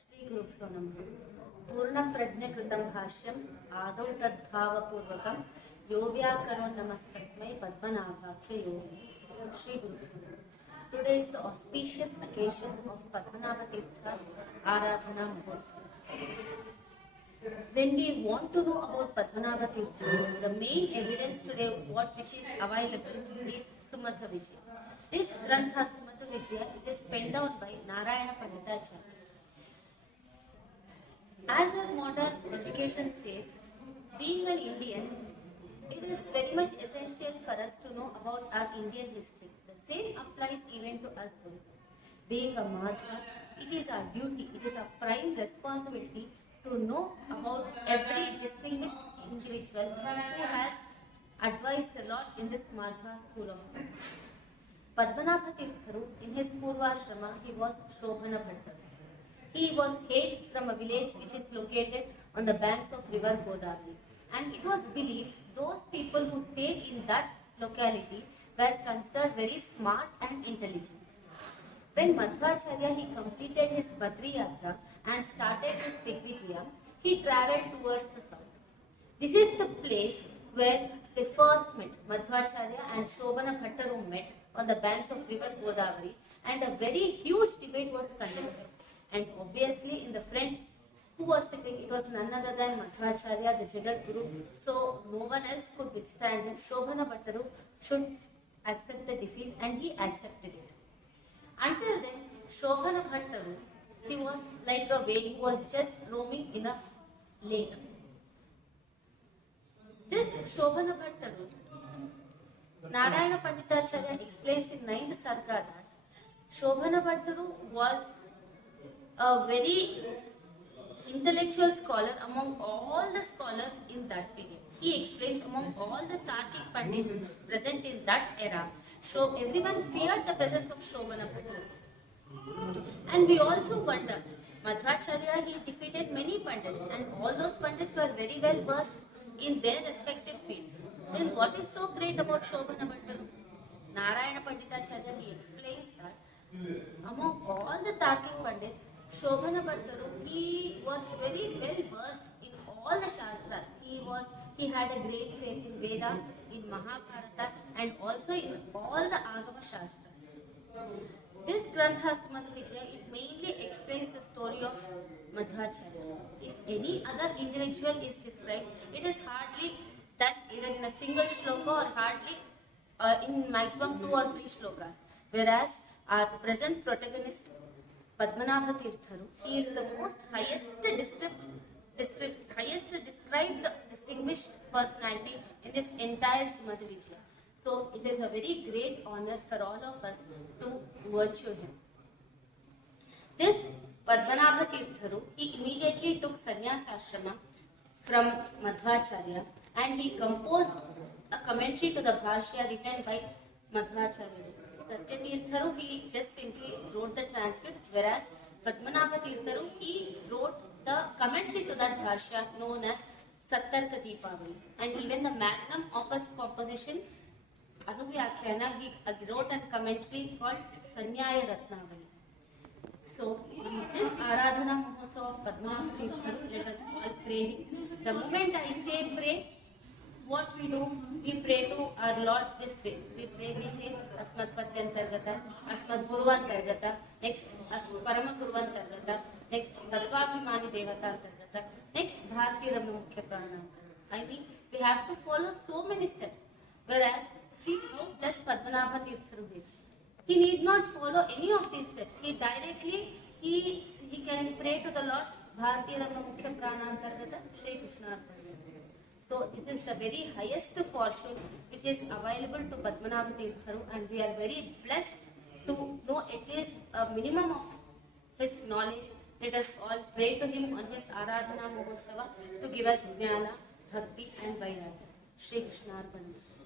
श्री गुरुभ्यो नमः। पूर्णप्रज्ञकृतं भाष्यम् आदौ तद्भावपूर्वकं यो व्याकरो नमस्तस्मै पद्मनाभाख्य योगिने। Shri Guru. Today is the auspicious occasion of Padmanabha Tirtha's Aradhana Mahotsav. When we want to know about Padmanabha Tirtha, the main evidence today which is available is Sumatha Vijaya. This Grantha Sumatha Vijaya, it is penned down by Narayana Panditacharya. As our modern education says, being an Indian, it is very much essential for us to know about our Indian history. The same applies even to us also. Being a Madhva, it is our duty, it is our prime responsibility to know about every distinguished individual who has advised a lot in this Madhva school of thought. Padmanabha Tirtharu, in his Purvashrama, he was Shobhana Bhatta. He was hailed from a village which is located on the banks of river Godavari. And it was believed those people who stayed in that locality were considered very smart and intelligent. When Madhvacharya he completed his Badri Yatra and started his Digvijaya, he travelled towards the south. This is the place where they first met. Madhvacharya and Shobhana Bhattaru met on the banks of river Godavari, and a very huge debate was conducted. And obviously in the front, who was sitting? It was none other than Madhvacharya, the Jagat Guru. So no one else could withstand him. Shobhana Bhattaru should accept the defeat, and he accepted it. Until then, Shobhana Bhattaru, he was like a whale who was just roaming in a lake. This Shobhana Bhattaru, Narayana Panditacharya explains in 9th Sarga that Shobhana Bhattaru was a very intellectual scholar among all the scholars in that period. He explains among all the Tarkic Pandits present in that era, so everyone feared the presence of Shobhana Bhattaru. And we also wonder, Madhvacharya he defeated many Pandits, and all those Pandits were very well versed in their respective fields. Then what is so great about Shobhana Bhattaru? Narayana Panditacharya he explains that among all the Tarkic Pandits, Shobhana Bhattaru, he was very well versed in all the Shastras. He had a great faith in Veda, in Mahabharata, and also in all the Agama Shastras. This Grantha Sumatha Vijaya, it mainly explains the story of Madhvacharya. If any other individual is described, it is hardly done either in a single shloka or hardly in maximum 2 or 3 shlokas. Whereas our present protagonist, Padmanabha Tirtharu, he is the most highest described distinguished personality in this entire Sumatha Vijaya. So it is a very great honor for all of us to virtue him. This Padmanabha Tirtharu, he immediately took sannyas ashrama from Madhvacharya, and he composed a commentary to the Bhashya written by Madhvacharya. Satya Tirtharu, he just simply wrote the transcript, whereas Padmanabha Tirtharu, he wrote the commentary to that Bhashya known as Sattarka Deepavali. And even the magnum opus composition, Anubhyakhana, he wrote a commentary called Sanyaya Ratnavali. So, in this Aradhana Mahotsav of Padmanabha Tirtharu, let us all pray him. The moment I say pray, what we do, we pray to our Lord this way. We say Asmat Patyantargata, Asmat Guruvantargata, next Parama Guruvantargata, next Tatvabhimani Devatantargata, next Bharti Ramna Mukhya Pranantargata. I mean, we have to follow so many steps. Whereas, see how blessed Padmanabha Tirtharu is. He need not follow any of these steps. He directly, he can pray to the Lord, Bharti Ramna Mukhya Pranantargata, Shri Krishna Arpanamasthu. So this is the very highest fortune which is available to Padmanabha Tirtharu, and we are very blessed to know at least a minimum of his knowledge. Let us all pray to him on his Aradhana Mahotsava to give us Jnana, Bhakti and Vairagya. Shri Krishna Arpanamasthu.